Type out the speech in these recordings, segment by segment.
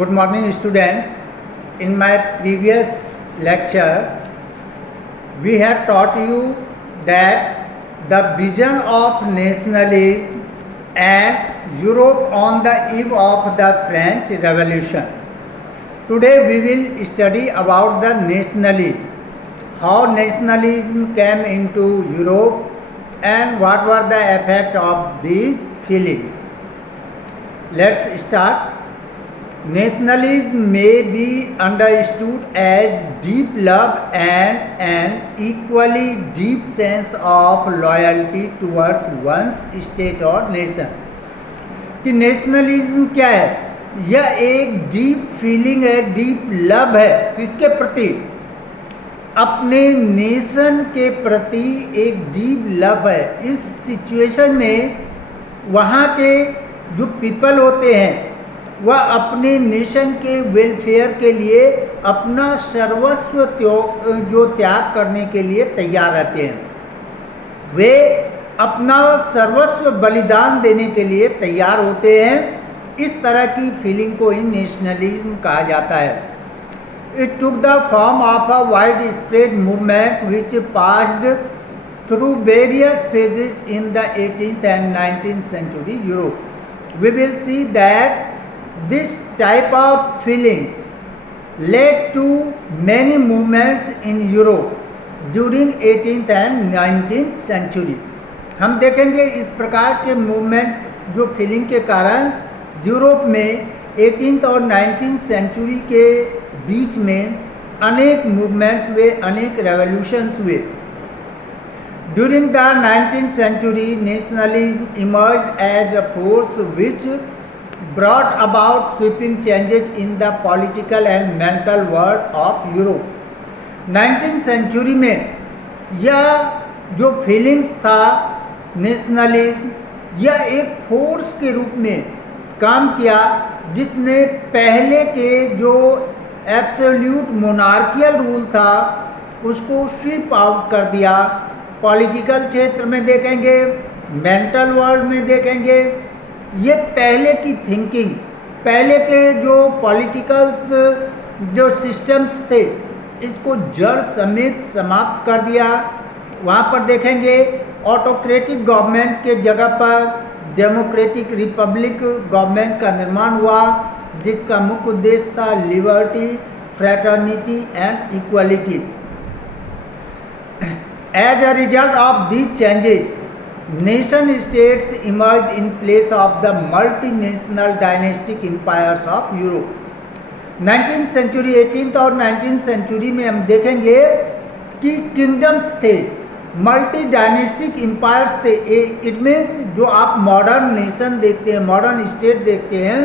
Good morning, students. In my previous lecture, we have taught you that the vision of nationalism and Europe on the eve of the French Revolution. Today we will study about the nationalism, how nationalism came into Europe and what were the effect of these feelings. Let's start. Nationalism may be understood as deep love and an equally deep sense of loyalty towards one's state or nation. कि nationalism क्या है? यह एक deep feeling है, deep love है किसके प्रति? अपने नेशन के प्रति एक डीप लव है. इस सिचुएशन में वहाँ के जो पीपल होते हैं वह अपने नेशन के वेलफेयर के लिए अपना सर्वस्व जो त्याग करने के लिए तैयार रहते हैं. वे अपना सर्वस्व बलिदान देने के लिए तैयार होते हैं. इस तरह की फीलिंग को ही नेशनलिज्म कहा जाता है. It took the form of a wide spread movement which passed through various phases in the 18th and 19th century Europe. We will see that this type of feelings led to many movements in Europe during 18th and 19th century. हम देखेंगे इस प्रकार के movement जो feeling के कारण Europe में 18th और 19th सेंचुरी के बीच में अनेक मूवमेंट्स हुए, अनेक रेवोल्यूशंस हुए. During the 19th century, nationalism emerged as a force which brought about sweeping changes in the political and mental world of Europe. 19th century में यह जो फीलिंग्स था नेशनलिज्म, यह एक फोर्स के रूप में काम किया जिसने पहले के जो एब्सोल्यूट मोनार्कियल रूल था उसको स्वीप आउट कर दिया. पॉलिटिकल क्षेत्र में देखेंगे, मेंटल वर्ल्ड में देखेंगे, ये पहले की थिंकिंग, पहले के जो पॉलिटिकल्स जो सिस्टम्स थे इसको जड़ समेत समाप्त कर दिया. वहाँ पर देखेंगे ऑटोक्रेटिक गवर्नमेंट के जगह पर डेमोक्रेटिक रिपब्लिक गवर्नमेंट का निर्माण हुआ जिसका मुख्य उद्देश्य था liberty, fraternity and equality. As a result of these changes, nation states emerged in place of the multinational dynastic empires of Europe. 19th century, 18th और 19th सेंचुरी में हम देखेंगे कि किंगडम्स थे, मल्टी डायनेस्टिक एम्पायर्स थे. It means जो आप modern nation देखते हैं, मॉडर्न स्टेट देखते हैं,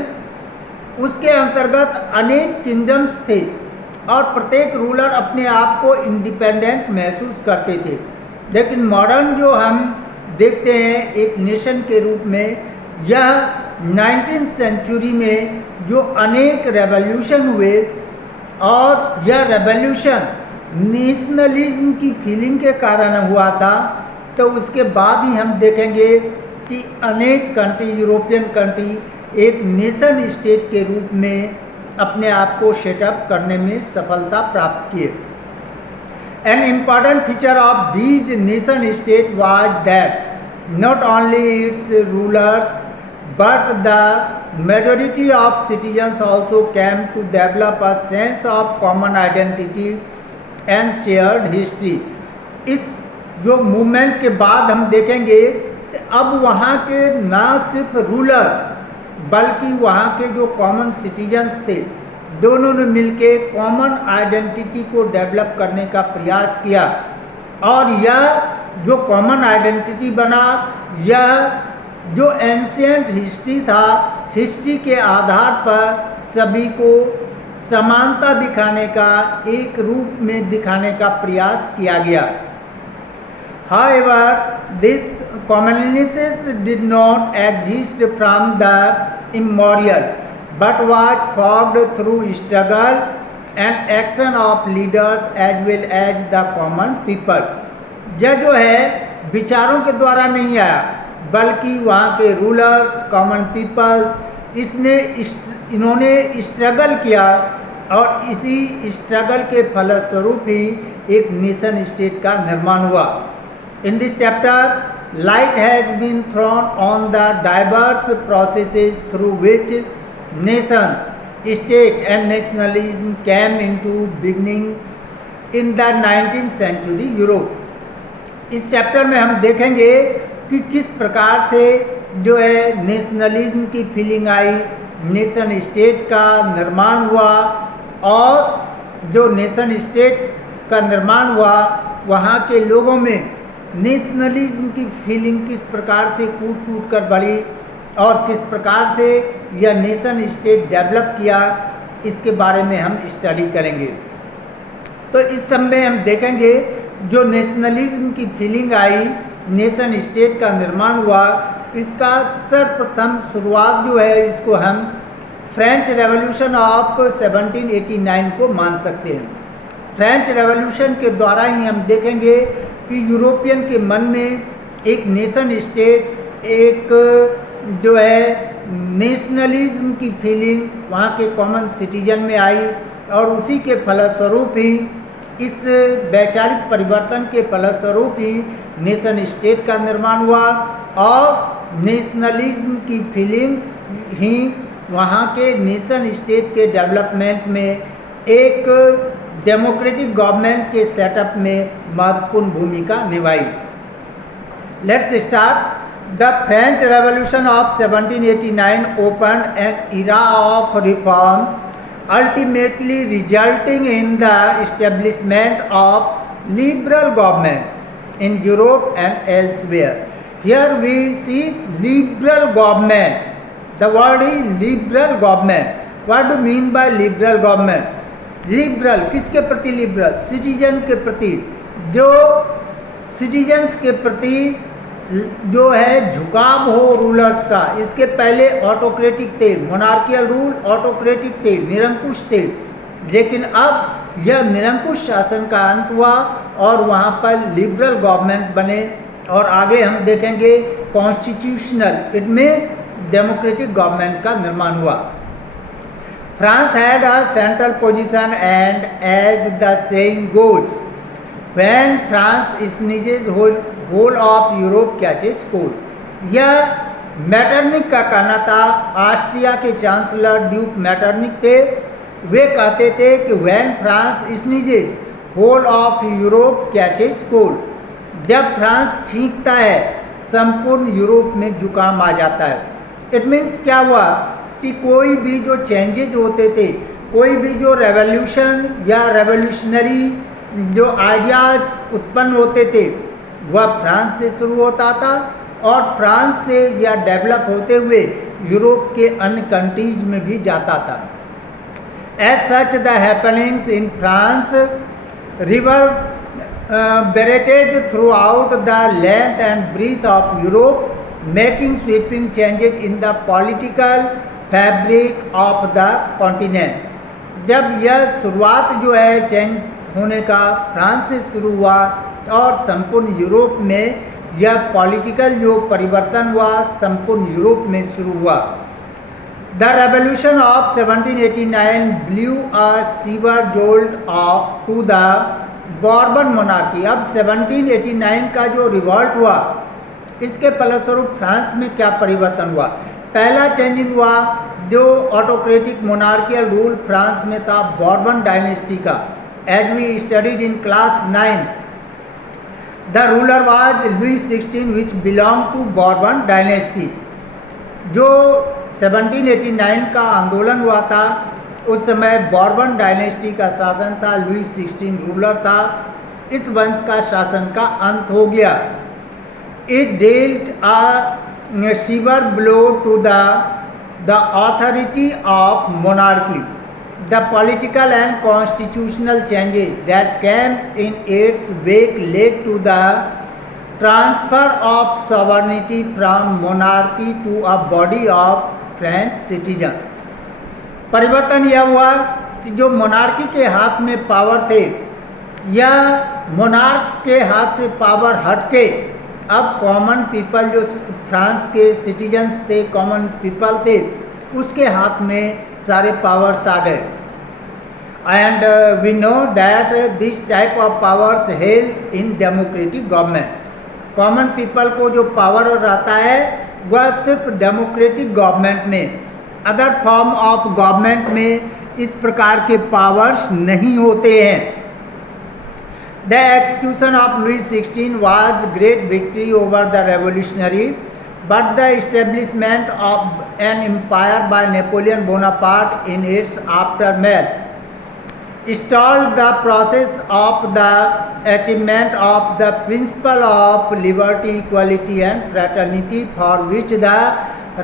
उसके अंतर्गत अनेक किंगडम्स थे और प्रत्येक रूलर अपने आप को इंडिपेंडेंट महसूस करते थे. लेकिन मॉडर्न जो हम देखते हैं एक नेशन के रूप में, यह 19th सेंचुरी में जो अनेक रेवोल्यूशन हुए और यह रेवोल्यूशन नेशनलिज्म की फीलिंग के कारण हुआ था. तो उसके बाद ही हम देखेंगे कि अनेक कंट्री, यूरोपियन कंट्री एक नेशन स्टेट के रूप में अपने आप को सेटअप करने में सफलता प्राप्त किए. An important feature of these nation state was that not only its rulers but the majority of citizens also came to develop a sense of common identity and shared history. इस जो movement के बाद हम देखेंगे कि अब वहाँ के न सिर्फ रूलर्स बल्कि वहाँ के जो कॉमन सिटीजन्स थे, दोनों ने मिलके कॉमन आइडेंटिटी को डेवलप करने का प्रयास किया. और यह जो कॉमन आइडेंटिटी बना, यह जो एंशिएंट हिस्ट्री था, हिस्ट्री के आधार पर सभी को समानता दिखाने का, एक रूप में दिखाने का प्रयास किया गया. However, this commonalities did not exist from the immemorial, but was formed through struggle and action of leaders as well as the common people. यह जो है विचारों के द्वारा नहीं आया बल्कि वहाँ के रूलर्स, कॉमन पीपल इन्होंने स्ट्रगल किया और इसी स्ट्रगल के फलस्वरूप ही एक नेशन स्टेट का निर्माण हुआ। In this chapter light has been thrown on the diverse processes through which nations state and nationalism came into beginning in the 19th century Europe. इस चैप्टर में हम देखेंगे कि किस प्रकार से जो है नेशनलिज्म की फीलिंग आई, नेशन स्टेट का निर्माण हुआ और जो नेशन स्टेट का निर्माण हुआ वहाँ के लोगों में नेशनलिज्म की फीलिंग किस प्रकार से कूट कूट कर बढ़ी और किस प्रकार से यह नेशन स्टेट डेवलप किया, इसके बारे में हम स्टडी करेंगे। तो इस समय हम देखेंगे जो नेशनलिज्म की फीलिंग आई, नेशन स्टेट का निर्माण हुआ, इसका सर्वप्रथम शुरुआत जो है इसको हम फ्रेंच रेवोल्यूशन ऑफ 1789 को मान सकते हैं। फ्रेंच रेवोल्यूशन के द्वारा ही हम देखेंगे कि यूरोपियन के मन में एक नेशन स्टेट, एक जो है नेशनलिज्म की फीलिंग वहाँ के कॉमन सिटीजन में आई और उसी के फलस्वरूप ही इस वैचारिक परिवर्तन के फलस्वरूप ही नेशन स्टेट का निर्माण हुआ और नेशनलिज्म की फीलिंग ही वहाँ के नेशन स्टेट के डेवलपमेंट में एक डेमोक्रेटिक गवर्नमेंट के सेटअप में महत्वपूर्ण भूमिका निभाई। Let's start. The French revolution of 1789 opened N era of reform ultimately resulting in the establishment of liberal government in Europe and elsewhere. Here we see liberal government. The word is liberal government. What do you mean by liberal government? Liberal किसके प्रति liberal? Citizen के प्रति, जो citizens के प्रति जो है झुकाव हो रूलर्स का। इसके पहले ऑटोक्रेटिक थे, मोनार्कियल रूल ऑटोक्रेटिक थे, निरंकुश थे, लेकिन अब यह निरंकुश शासन का अंत हुआ और वहाँ पर लिबरल गवर्नमेंट बने और आगे हम देखेंगे constitutional, it means democratic government का निर्माण हुआ। France had a central position and as the saying goes when France sneezes whole of Europe catches cold. यह मैटरनिक का कहना था, ऑस्ट्रिया के चांसलर ड्यूक मैटरनिक थे, वे कहते थे कि when France sneezes whole of Europe catches cold, जब फ्रांस छींकता है संपूर्ण यूरोप में जुकाम आ जाता है। इट मीन्स क्या हुआ कि कोई भी जो चेंजेज होते थे, कोई भी जो रेवोल्यूशन या रेवोल्यूशनरी जो आइडियाज़ उत्पन्न होते थे वह फ्रांस से शुरू होता था और फ्रांस से यह डेवलप होते हुए यूरोप के अन्य कंट्रीज में भी जाता था। As such the happenings in France reverberated throughout the length and breadth of Europe, making sweeping changes in the political fabric of the continent. जब यह शुरुआत जो है चेंज होने का फ्रांस से शुरू हुआ और संपूर्ण यूरोप में यह पॉलिटिकल जो परिवर्तन हुआ संपूर्ण यूरोप में शुरू हुआ। The revolution of 1789 blew a severe jolt to the Bourbon monarchy. अब 1789 का जो रिवॉल्ट हुआ इसके फलस्वरूप फ्रांस में क्या परिवर्तन हुआ? पहला चेंजिंग हुआ जो ऑटोक्रेटिक मोनार्कियल रूल फ्रांस में था बॉर्बन डायनेस्टी का। As we studied in class 9, the ruler was Louis 16 which belong to Bourbon dynasty. जो 1789 का आंदोलन हुआ था उस समय बॉर्बन डायनेस्टी का शासन था, लुई 16 रूलर था। इस वंश का शासन का अंत हो गया। It dealt a severe blow to the authority of monarchy. The political and constitutional changes that came in its wake led to the transfer of sovereignty from monarchy to a body of French citizen. परिवर्तन यह हुआ कि जो monarchy के हाथ में power थे या मोनार्क के हाथ से पावर हटके अब कॉमन पीपल जो फ्रांस के सिटीजन्स थे, कॉमन पीपल थे, उसके हाथ में सारे पावर्स आ गए। And we know that this type of powers held in democratic government. Common people को जो पावर रहता है वह सिर्फ डेमोक्रेटिक गवर्नमेंट में, अदर फॉर्म ऑफ गवर्नमेंट में इस प्रकार के पावर्स नहीं होते हैं। The execution of Louis 16 was great victory over the revolutionary, but the establishment of an empire by Napoleon Bonaparte in its aftermath stalled the process of the achievement of the principle of liberty, equality and fraternity for which the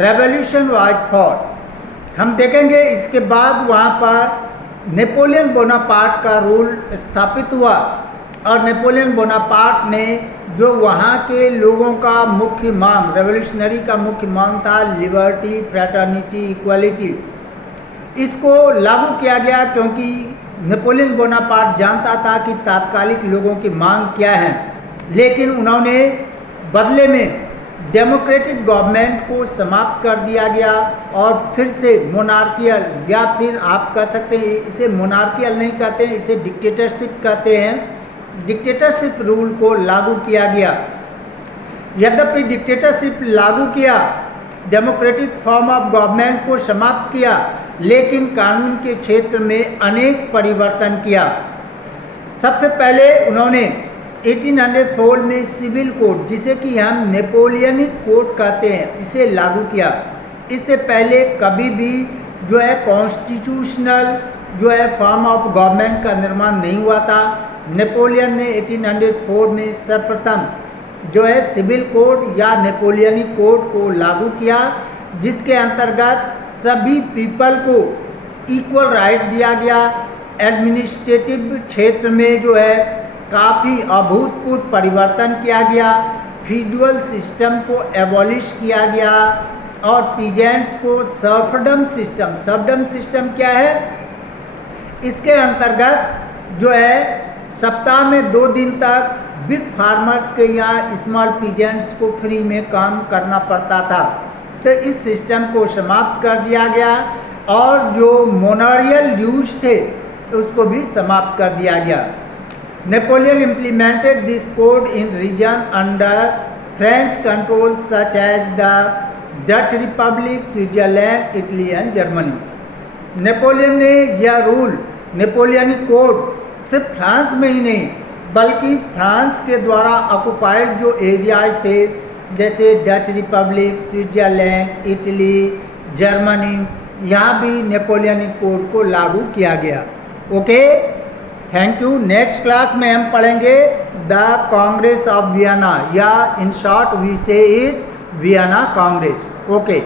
revolution was fought। हम देखेंगे इसके बाद वहाँ पर Napoleon Bonaparte का rule स्थापित हुआ और नेपोलियन बोनापार्ट ने जो वहाँ के लोगों का मुख्य मांग, रेवोल्यूशनरी का मुख्य मांग था लिबर्टी, फ्रैटर्निटी, इक्वालिटी, इसको लागू किया गया, क्योंकि नेपोलियन बोनापार्ट जानता था कि तात्कालिक लोगों की मांग क्या है, लेकिन उन्होंने बदले में डेमोक्रेटिक गवर्नमेंट को समाप्त कर दिया गया और फिर से मोनार्कियल, या फिर आप कह सकते हैं इसे मोनार्कियल नहीं कहते हैं, इसे डिक्टेटरशिप कहते हैं, डिक्टेटरशिप रूल को लागू किया गया। यद्यपि डिक्टेटरशिप लागू किया, डेमोक्रेटिक फॉर्म ऑफ गवर्नमेंट को समाप्त किया, लेकिन कानून के क्षेत्र में अनेक परिवर्तन किया। सबसे पहले उन्होंने 1804 में सिविल कोड, जिसे कि हम नेपोलियनिक कोड कहते हैं, इसे लागू किया। इससे पहले कभी भी जो है कॉन्स्टिट्यूशनल जो है फॉर्म ऑफ गवर्नमेंट का निर्माण नहीं हुआ था। नेपोलियन ने 1804 में सर्वप्रथम जो है सिविल कोड या नेपोलियनिक कोड को लागू किया, जिसके अंतर्गत सभी पीपल को इक्वल राइट दिया गया। एडमिनिस्ट्रेटिव क्षेत्र में जो है काफ़ी अभूतपूर्व परिवर्तन किया गया। फ्यूडल सिस्टम को एबॉलिश किया गया और पीजेंट्स को सर्फडम सिस्टम, सर्फडम सिस्टम क्या है, इसके अंतर्गत जो है सप्ताह में 2 दिन तक बिग फार्मर्स के यहाँ स्मॉल पीजेंट्स को फ्री में काम करना पड़ता था। तो इस सिस्टम को समाप्त कर दिया गया और जो मोनोरियल ड्यूज थे उसको भी समाप्त कर दिया गया। Napoleon implemented this code in region under French control such as the Dutch Republic, Switzerland, Italy and Germany. Napoleon ने यह रूल, नेपोलियनिक कोड सिर्फ फ्रांस में ही नहीं बल्कि फ्रांस के द्वारा ऑक्युपाइड जो एरियाज थे जैसे Dutch Republic, Switzerland, Italy, Germany, यहाँ भी नेपोलियनिक कोड को लागू किया गया। Okay, thank you. Next class में हम पढ़ेंगे द कांग्रेस ऑफ वियना, या इन शॉर्ट वी से इट वियना कांग्रेस। ओके।